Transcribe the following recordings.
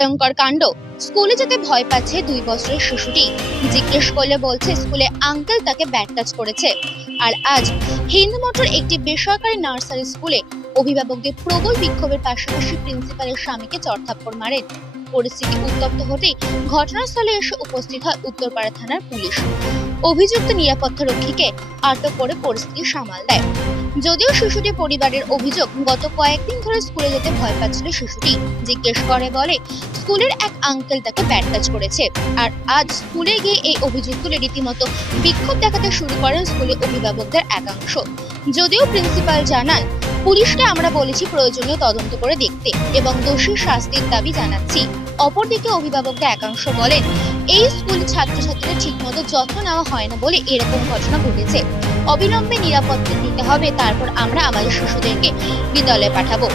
ভয়ঙ্কর কাণ্ড। স্কুলে যেতে ভয় পাচ্ছে 2 বছরের শিশুটি। জিজ্ঞেস করলে বলছে স্কুলে আঙ্কেল তাকে ব্যাট টাচ করেছে। আর আজ হিন্দমোটর একটি বেসরকারি নার্সারি স্কুলে অভিভাবকদের প্রবল বিক্ষোভের পাশাপাশি প্রিন্সিপালের স্বামীকে চড়থাপ্পড় মারেন। পরিস্থিতি উত্তপ্ত হতেই ঘটনাস্থলে এসে উপস্থিত হয় উত্তরপাড়া থানার পুলিশ। অভিযুক্ত নিরাপত্তা রক্ষীকে আটক করে পরিস্থিতি সামাল দেয়। যদিও শিশুটির পরিবারের অভিযোগ, গত কয়েকদিন ধরে স্কুলে যেতে ভয় পাচ্ছিল শিশুটি। জিজ্ঞেস করে বলে স্কুলের এক আঙ্কেল তাকে ব্যাট টাচ করেছে। আর আজ স্কুলে গিয়ে এই অভিযুক্ত রীতিমতো বিক্ষোভ দেখাতে শুরু করেন স্কুলের অভিভাবকদের একাংশ। যদিও প্রিন্সিপাল জানান, পুলিশকে আমরা বলেছি প্রয়োজনীয় তদন্ত করে দেখতে এবং দোষীর শাস্তির দাবি জানাচ্ছি। অপরদিকে অভিভাবকদের একাংশ বলেন, এই স্কুল ছাত্রছাত্রীদের ঠিকমতো যত্ন নেওয়া হয় না বলে এরকম ঘটনা ঘটেছে। অবিলম্বে নিরাপত্তা দিতে হবে, তারপর আমরা আমাদের শিশুদেরকে বিদ্যালয়ে পাঠাবো।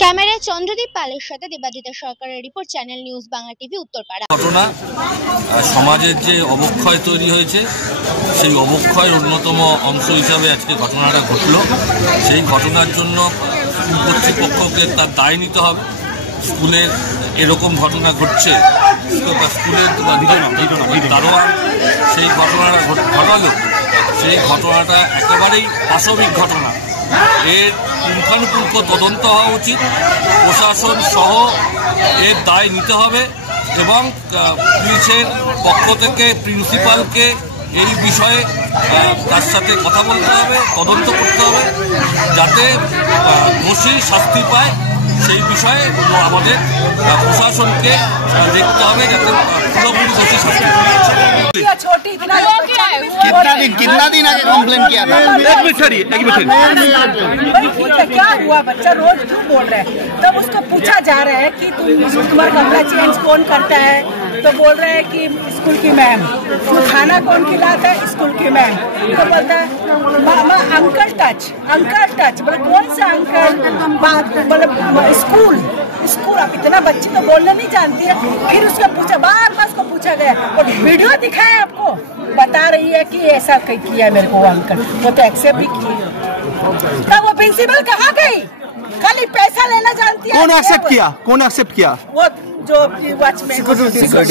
ক্যামেরায় চন্দ্রদীপ পালের সাথে দেবাদিতা সরকারের report, channel news Bangla TV, Uttarpara. ঘটনা সমাজের যে অবক্ষয় তৈরি হয়েছে, সেই অবক্ষয়ের অন্যতম অংশ হিসাবে আজকে ঘটনাটা ঘটলো। সেই ঘটনার জন্য স্কুল কর্তৃপক্ষকে তার দায় নিতে হবে। স্কুলের এরকম ঘটনা ঘটছে, স্কুলের দারোয়ান সেই ঘটনাটা ঘটালো, সেই ঘটনাটা একেবারেই পাশবিক ঘটনা। এর পুঙ্খানুপুঙ্খ তদন্ত হওয়া উচিত। প্রশাসন সহ এর দায় নিতে হবে এবং পুলিশের পক্ষ থেকে প্রিন্সিপালকে এই বিষয়ে তার সাথে কথা বলতে হবে, তদন্ত করতে হবে, যাতে দোষী শাস্তি পায়। সেই বিষয়ে আমাদের প্রশাসনকে দেখতে হবে যাতে পুরোপুরি দোষী শাস্তি পায়। कितना दिन आगे कंप्लेन किया था? एक मिनट क्या हुआ? बच्चा रोज क्यों बोल रहा है? तब उसको पूछा जा रहा है कि तुम्हारा कपड़ा चेंज कौन करता है? तो बोल रहे हैं कि स्कूल की मैम। तो खाना कौन खिलाता है? स्कूल की मैम। तो बोलता है मामा अंकल टच, अंकल टच। बोले कौन सा अंकल? बोले स्कूल। आप इतना बच्ची तो बोलना नहीं जानती है। फिर उसको पूछा, बार बार उसको पूछा गया और वीडियो दिखाया आपको, बता रही है कि ऐसा किया मेरे को अंकल। वो तो एक्सेप्ट भी किया। तब वो प्रिंसिपल कहाँ गई? खाली पैसा लेना जानती है। कौन एक्सेप्ट किया? कौन एक्सेप्ट किया? वो जो वॉचमैन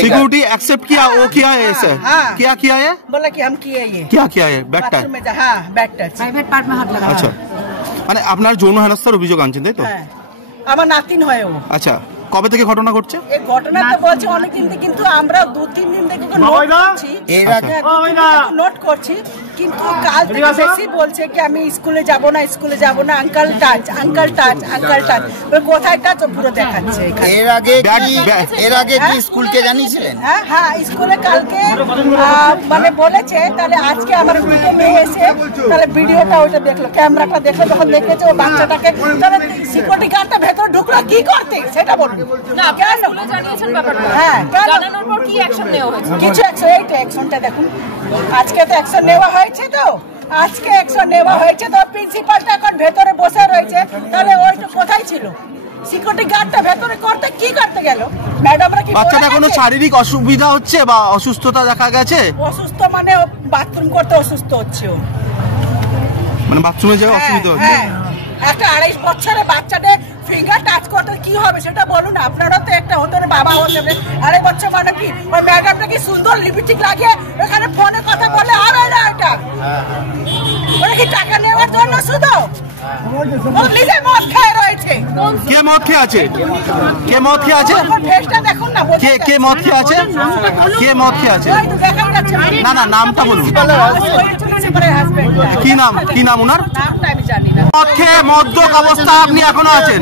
सिक्योरिटी एक्सेप्ट किया। वो किया है ऐसे? क्या किया है? बोला कि हम किए ये। क्या किया है? Bat touch. हाँ, बैट टच। प्राइवेट पार्ट में हाथ लगा। আচ্ছা, মানে আপনার যৌন হেনস্থার অভিযোগ আনছেন, তাই তো? হ্যাঁ, আমার নাতিন হয় ও। আচ্ছা, কবে থেকে ঘটনা ঘটছে? এই ঘটনা তো বলছি অনেকদিন থেকে, কিন্তু আমরা 2-3 দিন থেকে নোট করছি, কিন্তু কাল থেকে বেশি বলছে কি আমি স্কুলে যাব না, uncle touch, uncle touch, uncle touch. ওই কোথায় টাচ পুরো দেখাচ্ছে। এর আগে কি স্কুলকে জানিয়েছিলেন? হ্যাঁ, স্কুলে কালকে মানে বলেছে। তাহলে আজকে আমার দুটো মেয়ে এসে তাহলে ভিডিওটা ওইটা দেখলো, ক্যামেরাটা দেখলো, যখন দেখেছে ও বাচ্চাটাকে, তাহলে সিকিউরিটি গার্ডটা ভেতরে ঢুকলো কি করতে সেটা বলুন। হ্যাঁ, জানানোর পর কি অ্যাকশন নেওয়া হয়েছে? কিছু অ্যাকশন, এইটা অ্যাকশনটা দেখুন। আজকে তো অ্যাকশন নেওয়া হয়েছে, তো প্রিন্সিপালটা এখন ভেতরে বসে রয়েছে। তাহলে ওইটা কোথায় ছিল? সিকিউরিটি গার্ডটা ভেতরে কি করতে গেল? ম্যাডামরা কি বাচ্চাটা কোনো শারীরিক অসুবিধা হচ্ছে বা অসুস্থতা দেখা গেছে? অসুস্থ মানে বাথরুম করতে অসুস্থ হচ্ছে ও, মানে বাথরুমে যাওয়া অসুবিধা হচ্ছে। একটা 2.5 বছরের বাচ্চাদের ফিঙ্গার টাচ করতে কি হবে সেটা বলুন। আপনারা তো একটা হতে বাবা হতে 2.5 বছর মানে কি ওই ম্যাডামটা কি সুন্দর লিপস্টিক লাগিয়ে এখানে ফোনে কথা বলে? আর এটা ওরা কি টাকা নেওয়ার জন্য শুধু? ও নিজে মদ খেয়ে রয়েছে। কে মদ খেয়ে আছে? ফেসটা দেখুন না। কে মদ খেয়ে আছে? না, নামটা বলুন। কি নাম ওনার? মদ খেয়ে মদ্যপ অবস্থায় আপনি এখনো আছেন?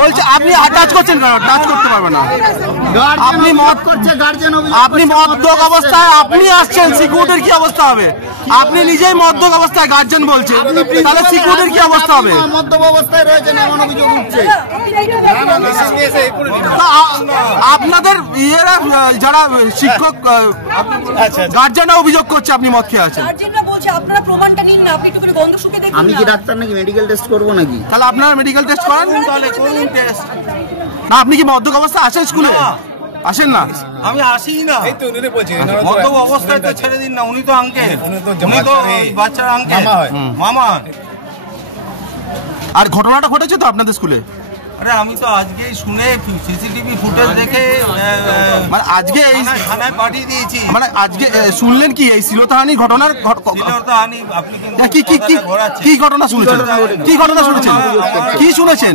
বলছে আপনি টাচ করছেন কেন? টাচ করতে পারবেন না। আপনি মদ্যপ অবস্থায় আপনি আসছেন, সিকিউরিটির কি অবস্থা হবে? আপনি নিজেই মদ্যপ অবস্থায় গার্জেন বলছেন, তাহলে সিকিউরিটির কি অবস্থা হবে? মদ্যপ অবস্থায় রয়েছেন এমন অভিযোগ উঠছে। আপনাদের যারা শিক্ষক গার্জেনরা অভিযোগ করছে আপনি মদ খেয়ে আছেন। আপনারা প্রমাণটা নিন না, আপনি একটু করে গন্ধ শুকে দেখুন। আমি কি ডাক্তার নাকি? মেডিকেল টেস্ট করবো নাকি? তাহলে আপনারা মেডিকেল টেস্ট করান। না, আপনি কি মদ্যপ অবস্থায় আছেন স্কুলে? আসেন না? আমি আসি না, মদ্যপ অবস্থায় তো ছেড়ে দিন না। উনি তো আঙ্কেল, উনি তো বাচ্চার আঙ্কেল, মামা। আর ঘটনাটা ঘটেছে তো আপনাদের স্কুলে? আরে আমি তো আজকেই শুনে সিসিটিভি ফুটেজ দেখে মানে আজকে এই থানায় পাঠিয়ে দিয়েছি। মানে আজকে শুনলেন কি এই শ্লীলতাহানি ঘটনার শ্লীলতাহানি আপনি কি ঘটনা শুনেছেন? কি ঘটনা শুনেছেন? কি শুনেছেন?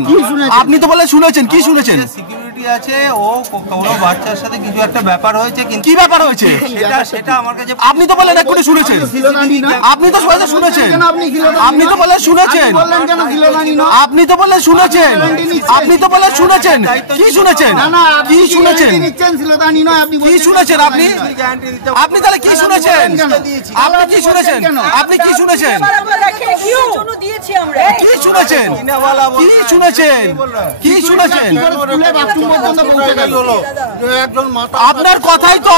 আপনি তো বলে শুনেছেন, কি শুনেছেন? সিকিউরিটি আছে, ও কোনো বাচ্চার সাথে কিছু একটা ব্যাপার হয়েছে। কিন্তু কি ব্যাপার হয়েছে সেটা আমার কাছে আপনি তো বলেন এক্ষুনি শুনেছেন। আপনি তো বলে শুনেছেন। আপনি তো বলে শুনেছেন। আপনি তো বলে শুনেছেন। আপনি তো বলে শুনেছেন। কি শুনেছেন? কি শুনেছেন? কি শুনেছেন আপনি? আপনি তাহলে কি শুনেছেন? আপনি কি শুনেছেন? আপনি কি শুনেছেন? কি শুনেছেন? কি শুনেছেন? কি শুনেছেন? আপনার কথাই তো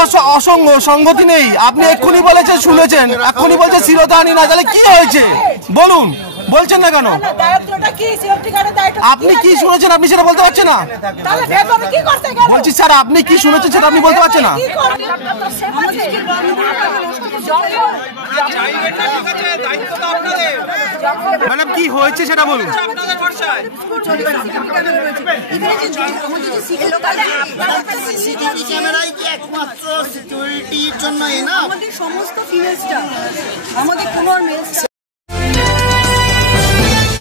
সঙ্গতি নেই। আপনি এক্ষুনি বলেছেন শুনেছেন, এক্ষুনি বলছেন শ্লীলতাহানি না। তাহলে কি হয়েছে বলুন, বলছেন না কেন? আপনি কি শুনেছেন আপনি সেটা বলতে পারছেন না? বলছি স্যার, আপনি কি শুনেছেন সেটা আপনি বলতে পারছেন না? ম্যাডাম কি হয়েছে সেটা বলুন। সিসিটিভি ক্যামেরায় কি একমাত্র সিকিউরিটির জন্য? আমাদের সমস্ত ফিমেল স্টাফ, আমাদের কোনো মেল স্টাফ